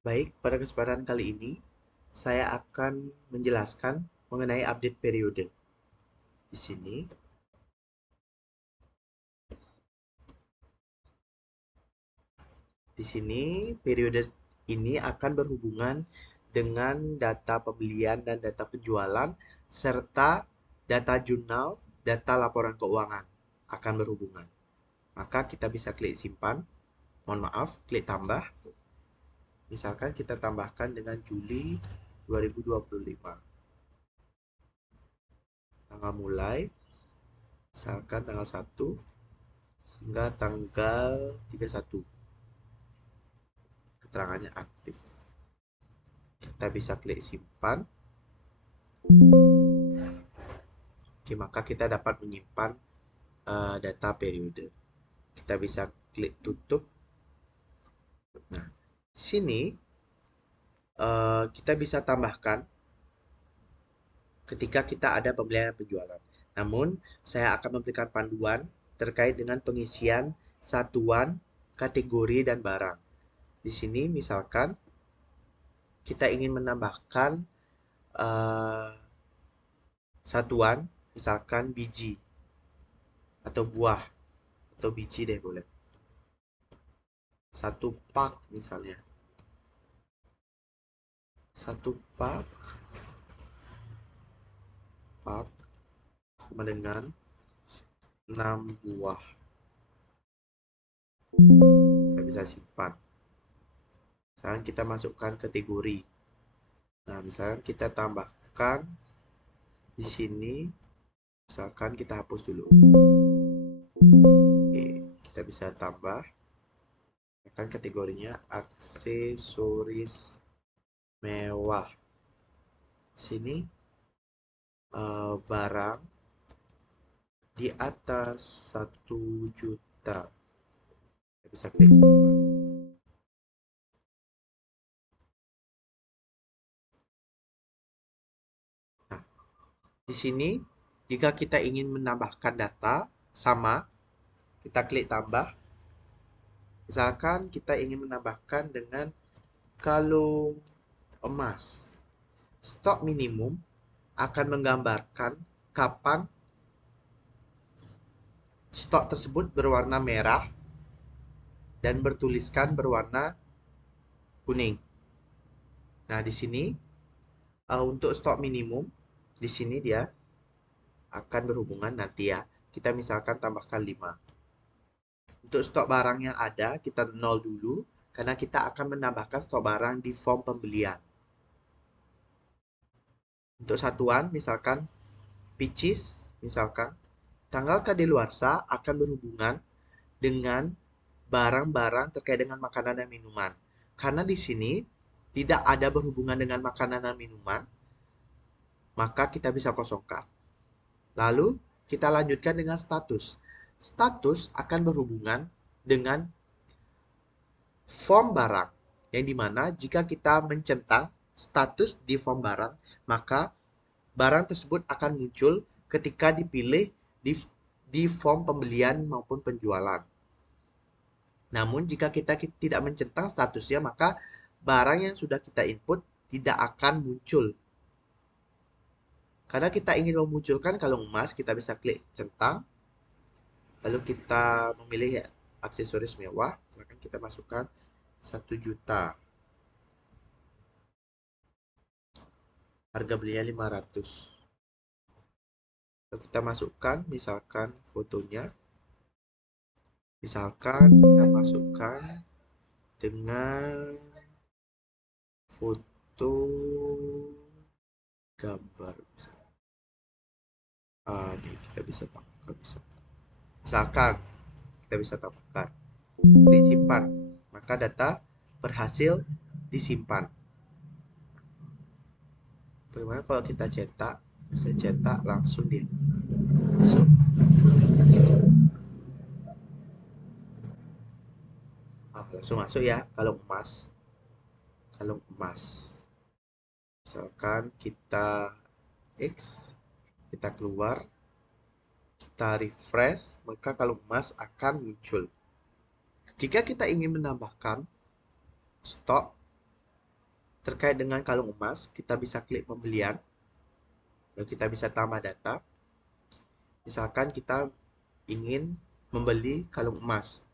Baik, pada kesempatan kali ini saya akan menjelaskan mengenai update periode. Di sini, periode ini akan berhubungan dengan data pembelian dan data penjualan serta data jurnal, data laporan keuangan akan berhubungan. Maka kita bisa klik simpan, mohon maaf, klik tambah. Misalkan kita tambahkan dengan Juli 2025. Tanggal mulai, misalkan tanggal 1 hingga tanggal 31. Keterangannya aktif. Kita bisa klik simpan. Oke, maka kita dapat menyimpan data periode. Kita bisa klik tutup. Nah, di sini kita bisa tambahkan ketika kita ada pembelian dan penjualan. Namun, saya akan memberikan panduan terkait dengan pengisian satuan, kategori, dan barang. Di sini misalkan kita ingin menambahkan uh, satuan, misalkan biji atau buah atau biji deh boleh. Satu pak misalnya. Satu pak sama dengan 6 buah. Saya bisa simpan. Misalkan kita masukkan kategori. Nah, misalkan kita tambahkan di sini, misalkan kita hapus dulu. Oke, kita bisa tambah. Kan kategorinya aksesoris mewah. Sini barang di atas 1 juta. Kita bisa klik simpan. Nah, di sini jika kita ingin menambahkan data sama, kita klik tambah. Misalkan kita ingin menambahkan dengan kalung emas. Stok minimum akan menggambarkan kapan stok tersebut berwarna merah dan bertuliskan berwarna kuning. Nah, di sini untuk stok minimum, di sini dia akan berhubungan nanti ya. Kita misalkan tambahkan 5. Untuk stok barang yang ada, kita 0 dulu, karena kita akan menambahkan stok barang di form pembelian. Untuk satuan, misalkan picis, misalkan, tanggal kadaluarsa akan berhubungan dengan barang-barang terkait dengan makanan dan minuman. Karena di sini tidak ada berhubungan dengan makanan dan minuman, maka kita bisa kosongkan. Lalu kita lanjutkan dengan status. Status akan berhubungan dengan form barang, yang dimana jika kita mencentang status di form barang, maka barang tersebut akan muncul ketika dipilih di form pembelian maupun penjualan. Namun jika kita tidak mencentang statusnya, maka barang yang sudah kita input tidak akan muncul. Karena kita ingin memunculkan kalung emas, kita bisa klik centang. Lalu kita memilih ya, aksesoris mewah, maka kita masukkan 1 juta. Harga belinya 500. Lalu kita masukkan misalkan fotonya. Misalkan kita masukkan dengan foto gambar. Ini kita bisa tambahkan. Misalkan kita bisa tambahkan. Klik simpan. Maka data berhasil disimpan. Bagaimana kalau kita cetak? Saya cetak langsung dia masuk. Langsung masuk ya kalung emas. Kalung emas. Misalkan kita X, kita keluar, kita refresh, maka kalung emas akan muncul. Jika kita ingin menambahkan stok, Terkait dengan kalung emas, kita bisa klik pembelian, lalu kita bisa tambah data. Misalkan kita ingin membeli kalung emas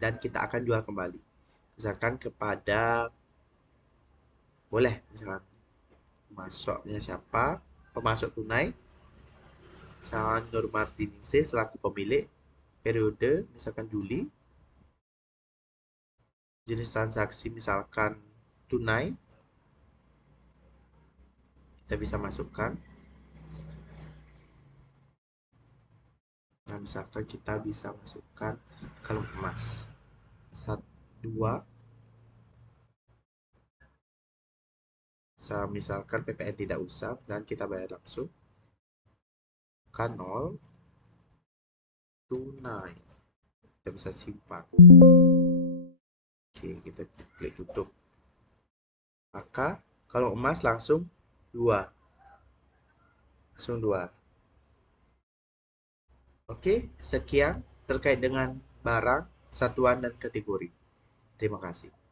dan kita akan jual kembali. Misalkan kepada, boleh misalkan masuknya siapa, pemasok tunai, misalkan Nur Martinise selaku pemilik, periode misalkan Juli, jenis transaksi misalkan tunai, kita bisa masukkan. Nah, misalkan kita bisa masukkan kalung emas 2, misalkan PPN tidak usah, misalkan kita bayar langsung, kan 0, tunai, kita bisa simpan. Oke, kita klik tutup. Maka kalau emas langsung 2. Langsung 2. Oke, sekian terkait dengan barang, satuan, dan kategori. Terima kasih.